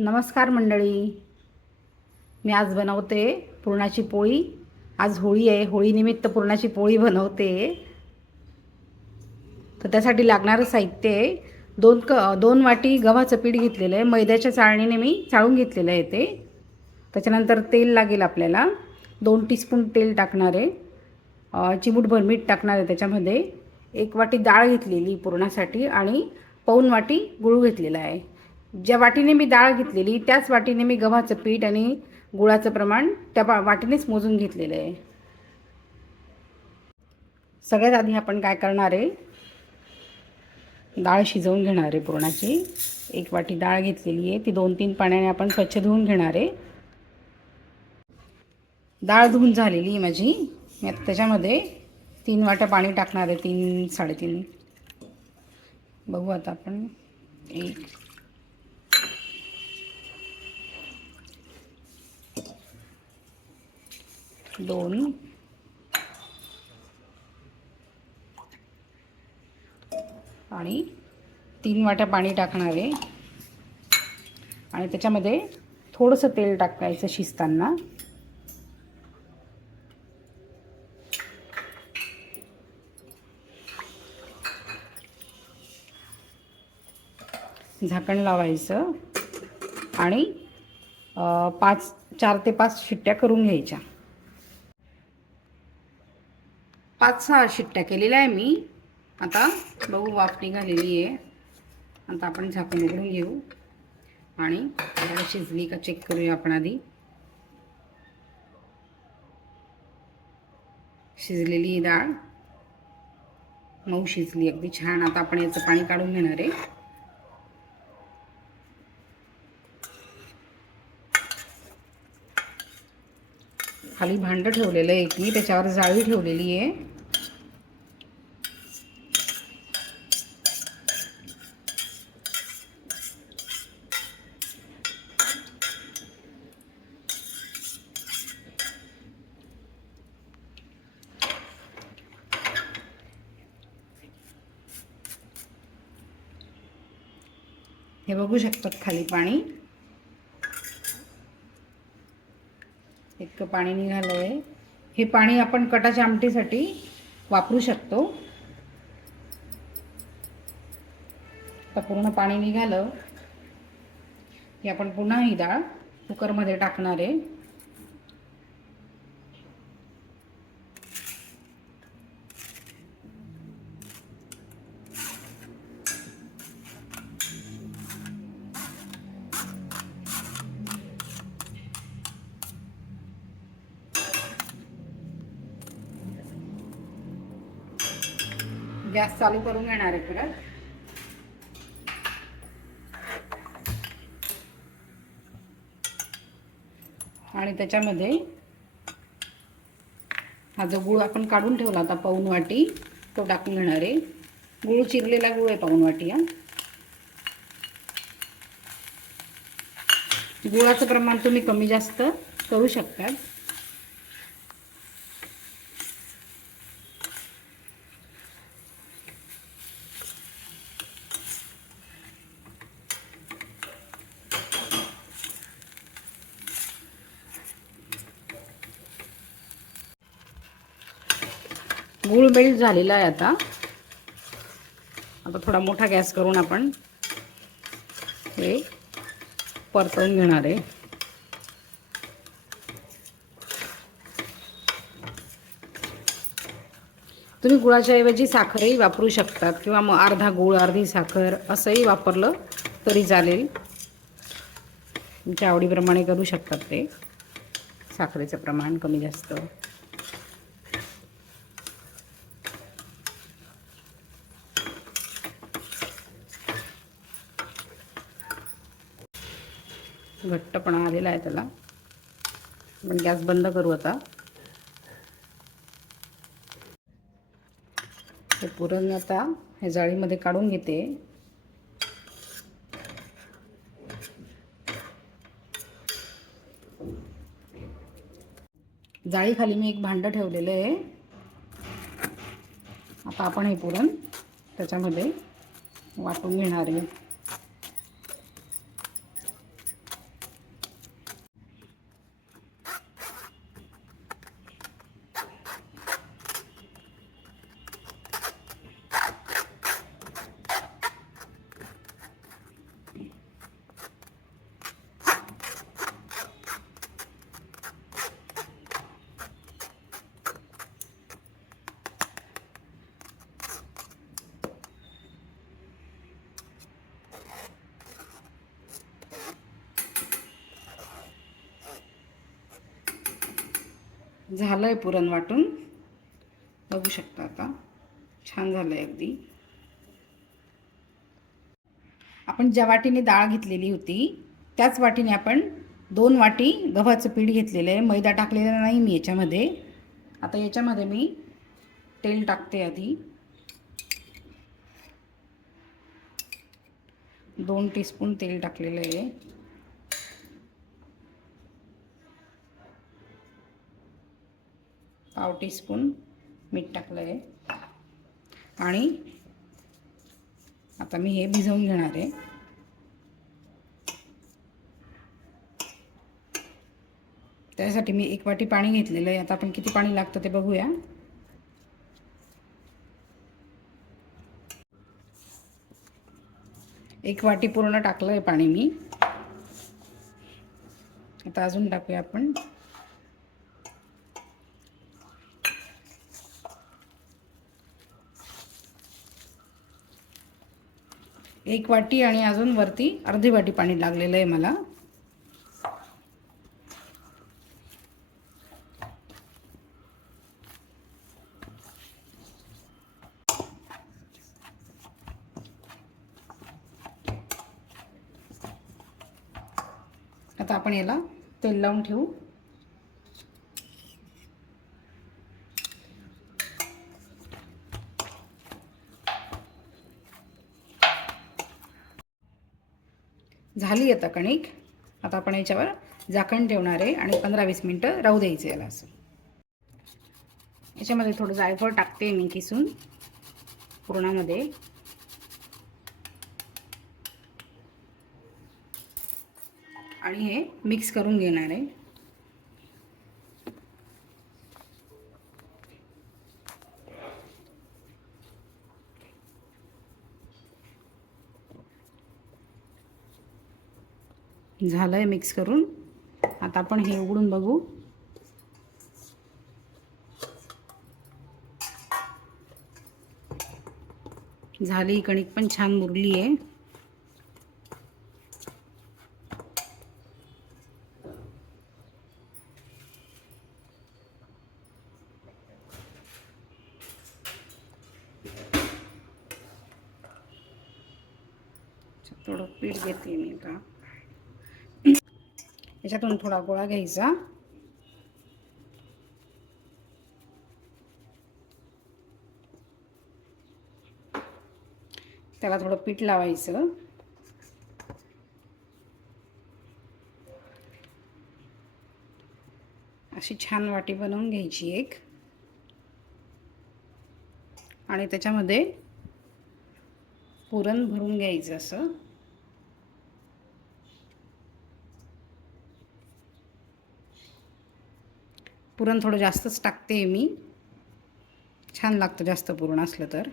नमस्कार मंडळी. मी आज बनवते पुरणाची पोळी. आज होळी आहे. होळीनिमित्त पुरणाची पोळी बनवते. तर त्यासाठी लागणारं साहित्य आहे. दोन क दोन वाटी गव्हाचं पीठ घेतलेलं आहे. मैद्याच्या चाळणीने मी चाळून घेतलेलं आहे ते. त्याच्यानंतर तेल लागेल आपल्याला. दोन टीस्पून तेल टाकणार आहे. चिमूट चिमूटभर मीठ टाकणार आहे त्याच्यामध्ये. एक वाटी डाळ घेतलेली पुरणासाठी आणि पाऊन वाटी गुळ घेतलेला आहे. ज्या वाटीने मी डाळ घेतलेली त्याच वाटीने मी गव्हाचं पीठ आणि गुळाचं प्रमाण त्या बा- वाटीनेच मोजून घेतलेलं आहे. सगळ्यात आधी आपण काय करणार आहे? डाळ शिजवून घेणार आहे पुरणाची. एक वाटी डाळ घेतलेली आहे. ती दोन तीन पाण्याने आपण स्वच्छ धुवून घेणार आहे. डाळ धुवून झालेली आहे माझी. मी आता त्याच्यामध्ये तीन वाट्या पाणी टाकणार आहे. तीन साडेतीन. बघू आता आपण. एक दोन. आणि तीन वाट्या पाणी टाकणार आहे. आणि त्याच्यामध्ये थोडंसं तेल टाकायचं शिजताना. झाकण लावायचं. आणि पाच चार ते पाच शिट्ट्या करून घ्यायच्या. पाच सहा शिट्ट्या केलेल्या आहे मी. आता बघू वाफ निघालेली आहे. आता आपण झाकण उघडून घेऊ. आणि शिजली का चेक करूया आपण आधी. शिजलेली ही डाळ. मऊ शिजली अगदी छान. आता आपण याचं पाणी काढून घेणार आहे. खाली भांडं ठेवलेलं आहे की त्याच्यावर जाळी ठेवलेली आहे. हे बघू शकतात खाली पाणी. इतकं पाणी निघालं आहे हे पाणी आपण कटाच्या आमटीसाठी वापरू शकतो. आता पूर्ण पाणी निघालं. की आपण पुन्हा ही डाळ कुकरमध्ये टाकणार आहे. गॅस चालू करून घेणार आहे परत. आणि त्याच्यामध्ये हा जो गुळ आपण काढून ठेवला होता पाऊन वाटी तो टाकून घेणार आहे. गुळ चिरलेला गुळ आहे पाऊन वाटी हा. गुळाचं प्रमाण तुम्ही कमी जास्त करू शकता गूळ मेल्ट झालेला आहे आता. आता थोडा मोठा गॅस करून आपण हे परतवून घेणार आहे. तुम्ही गुळाच्या ऐवजी साखरही वापरू शकतात किंवा मग अर्धा गुळ अर्धी साखर असंही वापरलं तरी चालेल. तुमच्या आवडीप्रमाणे करू शकतात ते. साखरेचं प्रमाण कमी जास्त. घट्टपणा आलेला आहे त्याला. पण गॅस बंद करू आता. हे पुरण आता हे जाळीमध्ये काढून घेते. जाळीखाली मी एक भांडं ठेवलेलं आहे. आता आपण हे पुरण त्याच्यामध्ये वाटून घेणार आहे. झालं आहे पुरण वाटून. बघू शकता आता. छान झालं आहे अगदी. आपण ज्या वाटीने डाळ घेतलेली होती त्याच वाटीने आपण दोन वाटी गव्हाचं पीठ घेतलेलं आहे. मैदा टाकलेला नाही मी याच्यामध्ये. आता याच्यामध्ये मी तेल टाकते आधी. दोन टीस्पून तेल टाकलेलं आहे. पाव टीस्पून मीठ टाकलं आहे आणि आता मी हे भिजवून घेणार आहे. त्यासाठी मी एक वाटी पाणी घेतलेलं आहे. आता आपण किती पाणी लागतं ते बघूया. एक वाटी पूर्ण टाकलं आहे पाणी मी. आता अजून टाकूया आपण. एक वाटी आणि अजून वरती अर्धी वाटी पाणी लागलेलं आहे मला. आता आपण याला तेल लावून ठेवू. झाली आता कणिक. आता आपण याच्यावर झाकण ठेवणार आहे आणि पंधरा वीस मिनटं राहू द्यायचं याला असं. याच्यामध्ये थोडं जायफळ टाकते मी किसून पुरणामध्ये. आणि हे मिक्स करून घेणार आहे. झालं आहे मिक्स करून. आता आपण हे उघडून बघू. झाली कणिक पण छान मुरली आहे. थोडं पीठ घेते मी का याच्यातून थोडा गोळा घ्यायचा. त्याला थोडं पीठ लावायचं. अशी छान वाटी बनवून घ्यायची एक. आणि त्याच्यामध्ये पुरण भरून घ्यायचं असं. पुरण थोडं जास्तच टाकते मी. छान लागतं जास्त पुरण असलं तर.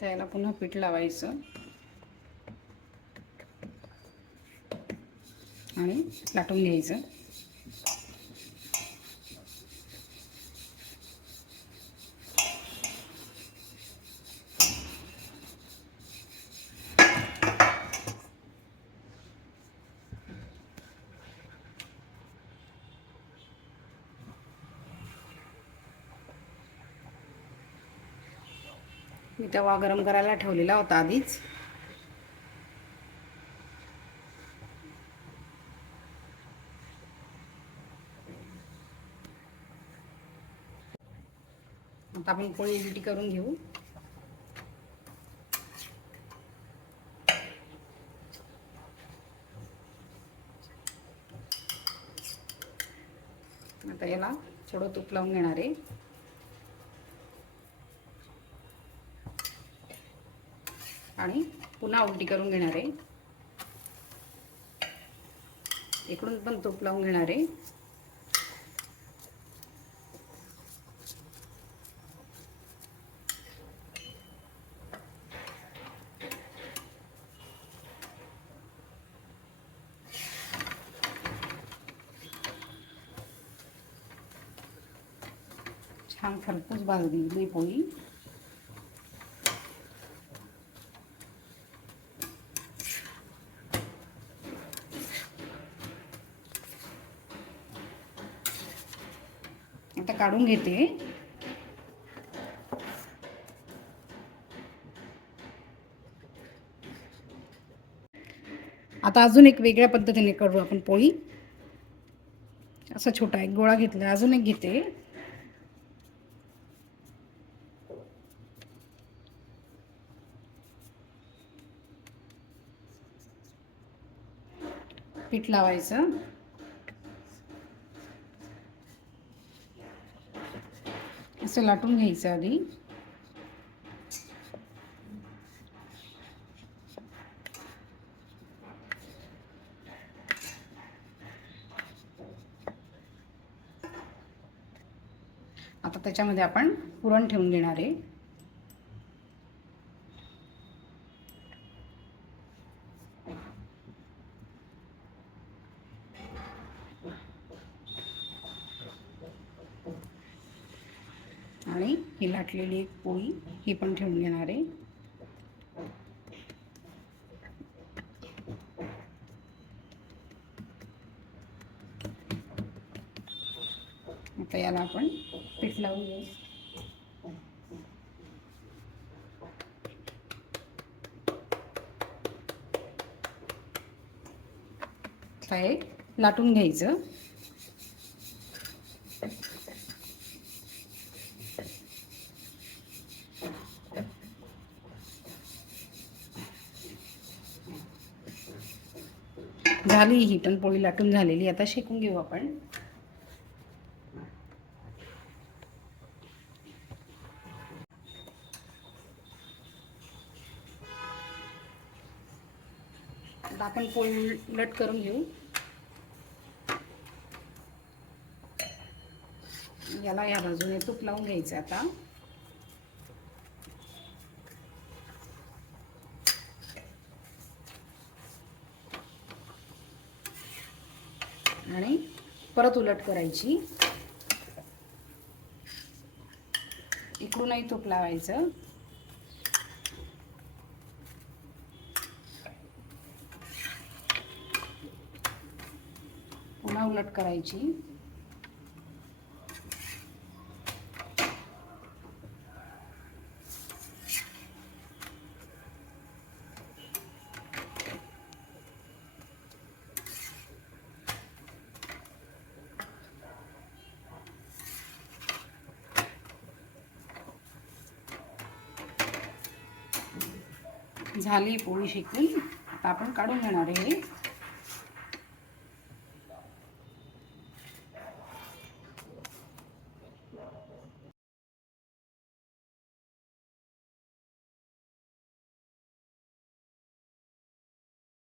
त्याला पुन्हा पीठ लावायचं. आणि लाटून घ्यायचं. मी तवा गरम करायला ठेवलेला होता आधीच. आता आपण पोळी उलटी करून घेऊ. आता याला थोडं तूप लावून घेणार आहे. आणि पुन्हा उलटी करून घेणार आहे. इकडून पण तूप लावून घेणार आहे. छान खरपूस भाजली गेली पोळी आता काढून घेते आता अजून एक वेगळ्या पद्धतीने करू आपण पोळी. असा छोटा एक गोळा घेतला अजून एक घेते. पीठ लावायचं. असं लाटून घ्यायचं आधी. आता त्याच्यामध्ये आपण पुरण ठेवून घेणार आहे. आणि ही लाटलेली एक पोळी ही पण ठेवून घेणार आहे. आता याला आपण पीठ लावून घेऊ. लाटून घ्यायचं. झाली ही पण पोळी लाटून झालेली. आता शेकून घेऊ आपण. आता आपण पोळी उलट करून घेऊ. याला या बाजूने तूप लावून घ्यायचं आता आणि परत उलट करायची. इकडूनही तूप लावायचं. पुन्हा उलट करायची. झाली पोळी शेकून आता आपण काढून घेणार आहे हे.